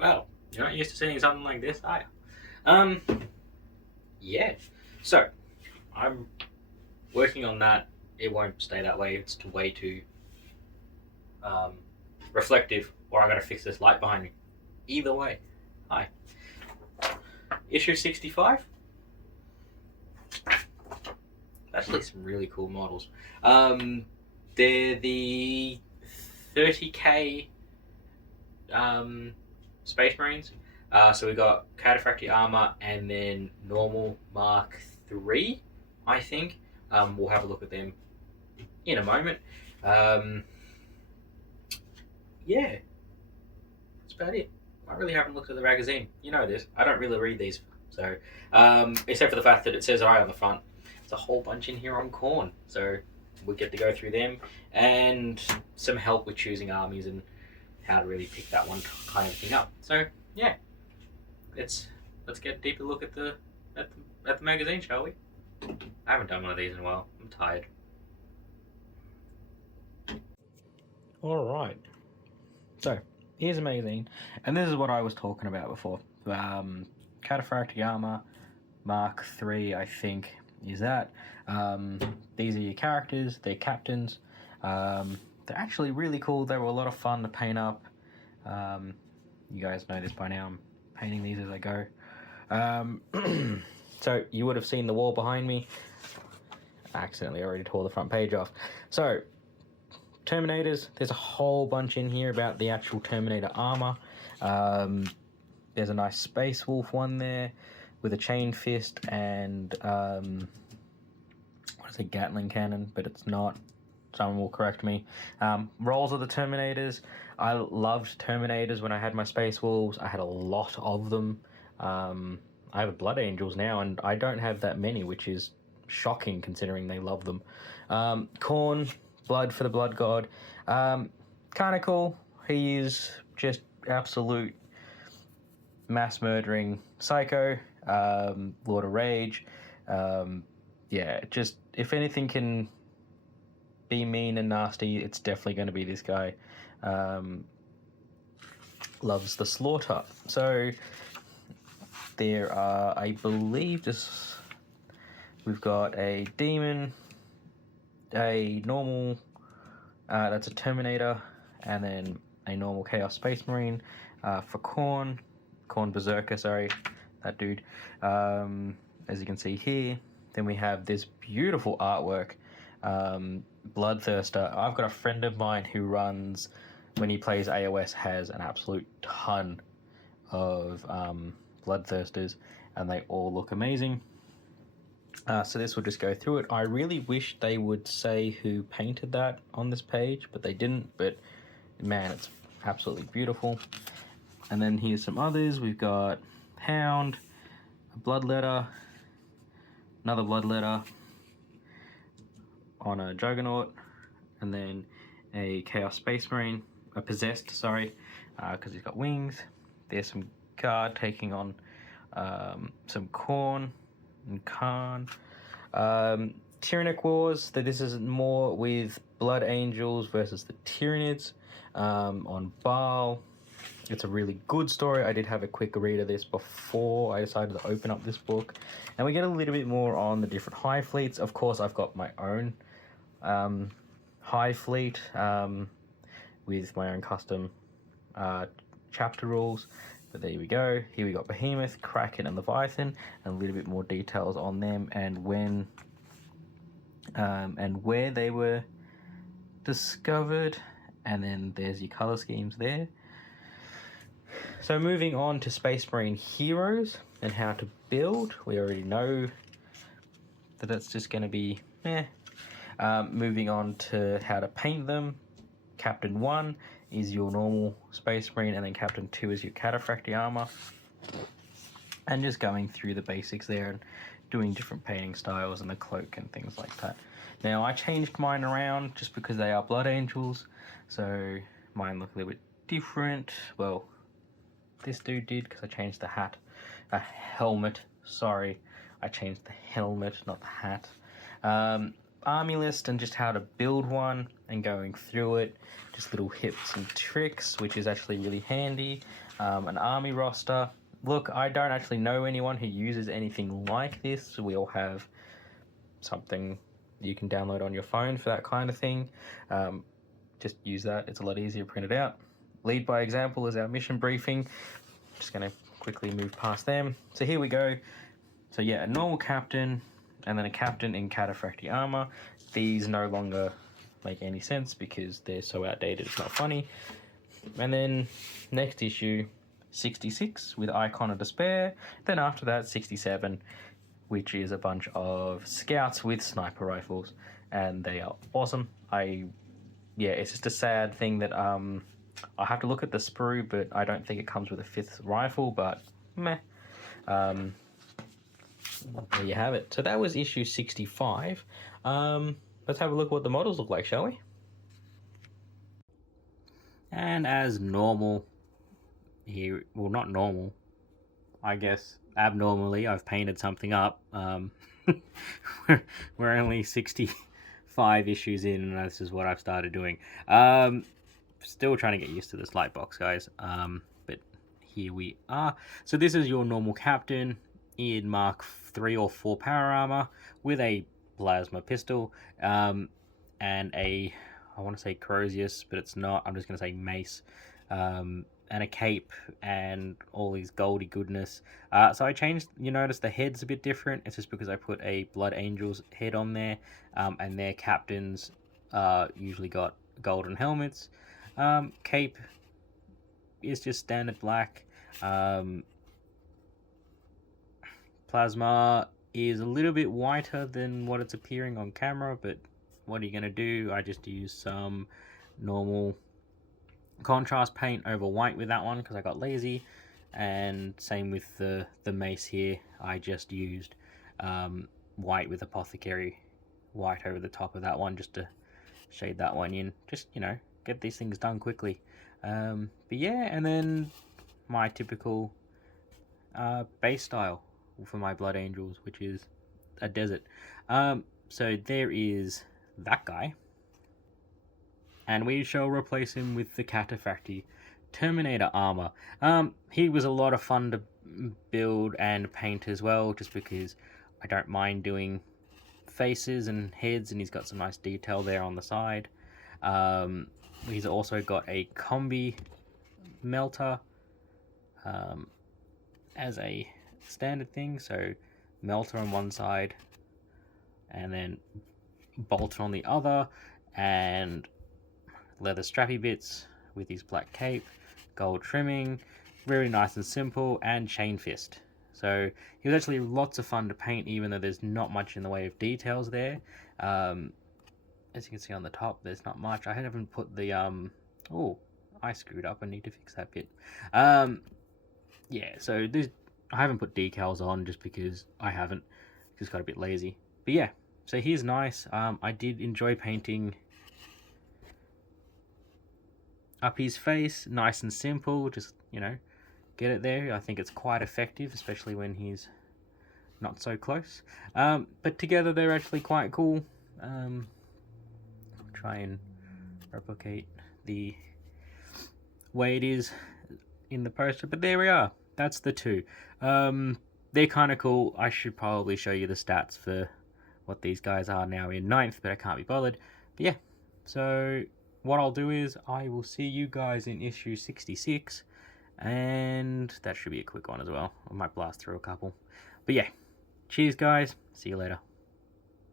Well, you're not used to seeing something like this, are you? Yeah. So, I'm working on that. It won't stay that way. It's way too um, reflective, or I gotta fix this light behind me. Either way. Hi. Issue 65. Actually, some really cool models. They're the 30k Space Marines. So we got Cataphractii armor and then normal Mark III, I think. We'll have a look at them in a moment. Yeah, that's about it. I really haven't looked at the magazine. You know this. I don't really read these. So, except for the fact that it says I on the front. There's a whole bunch in here on Khorn. So we get to go through them and some help with choosing armies and how to really pick that one kind of thing up. So yeah, let's get a deeper look at the magazine, shall we? I haven't done one of these in a while. I'm tired. All right. So here's a magazine, and this is what I was talking about before. Cataphractii armor, Mark III, I think, is that. These are your characters. They're captains. They're actually really cool. They were a lot of fun to paint up. You guys know this by now. I'm painting these as I go. So you would have seen the wall behind me. I accidentally already tore the front page off. So Terminators, there's a whole bunch in here about the actual Terminator armor. There's a nice Space Wolf one there with a chain fist and what is it, Gatling cannon, but it's not. Someone will correct me. Rolls of the Terminators. I loved Terminators when I had my Space Wolves. I had a lot of them. I have Blood Angels now, and I don't have that many, which is shocking considering they love them. Khorn, Blood for the Blood God. Kind of cool. He is just absolute mass murdering psycho. Lord of Rage. Yeah, just if anything can be mean and nasty, it's definitely going to be this guy. Loves the slaughter. So there are, I believe, we've got a demon, a normal, that's a Terminator, and then a normal Chaos Space Marine for Khorn Berserker, sorry, that dude. As you can see here, then we have this beautiful artwork, Bloodthirster. I've got a friend of mine who runs, when he plays AOS, has an absolute ton of Bloodthirsters, and they all look amazing. So this will just go through it. I really wish they would say who painted that on this page, but they didn't. But man, it's absolutely beautiful. And then here's some others. We've got Hound, a Bloodletter, another Bloodletter on a Juggernaut, and then a Chaos Space Marine, a Possessed, sorry, because he's got wings. There's some guard taking on some Khorn and Khan. Tyrannic Wars, that this is more with Blood Angels versus the Tyranids on Baal. It's a really good story. I did have a quick read of this before I decided to open up this book. And we get a little bit more on the different Hive fleets. Of course, I've got my own Hive fleet with my own custom chapter rules. But there we go. Here we got Behemoth, Kraken, and Leviathan, and a little bit more details on them and when and where they were discovered. And then there's your color schemes there. So moving on to Space Marine heroes and how to build. We already know that that's just going to be moving on to how to paint them. Captain 1 is your normal Space Marine, and then Captain 2 is your Cataphractii armor. And just going through the basics there and doing different painting styles and the cloak and things like that. Now, I changed mine around just because they are Blood Angels, so mine look a little bit different. Well, this dude did, because I changed the hat. Helmet, sorry. I changed the helmet, not the hat. army list and just how to build one and going through it, just little tips and tricks, which is actually really handy. An army roster. Look, I don't actually know anyone who uses anything like this. We all have something you can download on your phone for that kind of thing. Just use that. It's a lot easier to print it out. Lead by example is our mission briefing. Just going to quickly move past them. So here we go. So yeah, a normal captain and then a captain in cataphractii armor. These no longer make any sense because they're so outdated it's not funny. And then next issue, 66 with Icon of Despair. Then after that, 67, which is a bunch of scouts with sniper rifles, and they are awesome. Yeah, it's just a sad thing that I have to look at the sprue, but I don't think it comes with a 5th rifle, but meh. There you have it. So that was issue 65. Let's have a look at what the models look like, shall we? And as normal, here, well, not normal, I guess abnormally, I've painted something up. We're only 65 issues in, and this is what I've started doing. Still trying to get used to this light box, guys. But here we are. So this is your normal captain in Mark 3 or 4 power armor with a plasma pistol, and a, I want to say Corosius, but it's not. I'm just going to say mace, and a cape, and all these goldy goodness. So I changed, you notice the head's a bit different. It's just because I put a Blood Angel's head on there, and their captains usually got golden helmets. Cape is just standard black. Plasma is a little bit whiter than what it's appearing on camera, but what are you going to do? I just use some normal contrast paint over white with that one because I got lazy. And same with the mace here. I just used white with apothecary white over the top of that one just to shade that one in. Just, you know, get these things done quickly. But yeah, and then my typical base style for my Blood Angels, which is a desert. So there is that guy, and we shall replace him with the cataphractii Terminator armor. He was a lot of fun to build and paint as well, just because I don't mind doing faces and heads, and he's got some nice detail there on the side. He's also got a combi melter as a standard thing, so melter on one side and then bolter on the other, and leather strappy bits with his black cape, gold trimming, very nice and simple, and chain fist. So he was actually lots of fun to paint, even though there's not much in the way of details there. As you can see on the top, there's not much. I haven't put the oh, I screwed up. I need to fix that bit. Yeah, so this, I haven't put decals on just because I haven't. Just got a bit lazy. But yeah, so he's nice. I did enjoy painting up his face, nice and simple. Just, you know, get it there. I think it's quite effective, especially when he's not so close. But together they're actually quite cool. Try and replicate the way it is in the poster, but there we are. That's the two. They're kind of cool. I should probably show you the stats for what these guys are now in 9th, but I can't be bothered. But yeah, so what I'll do is I will see you guys in issue 66, and that should be a quick one as well. I might blast through a couple. But yeah, cheers guys, see you later.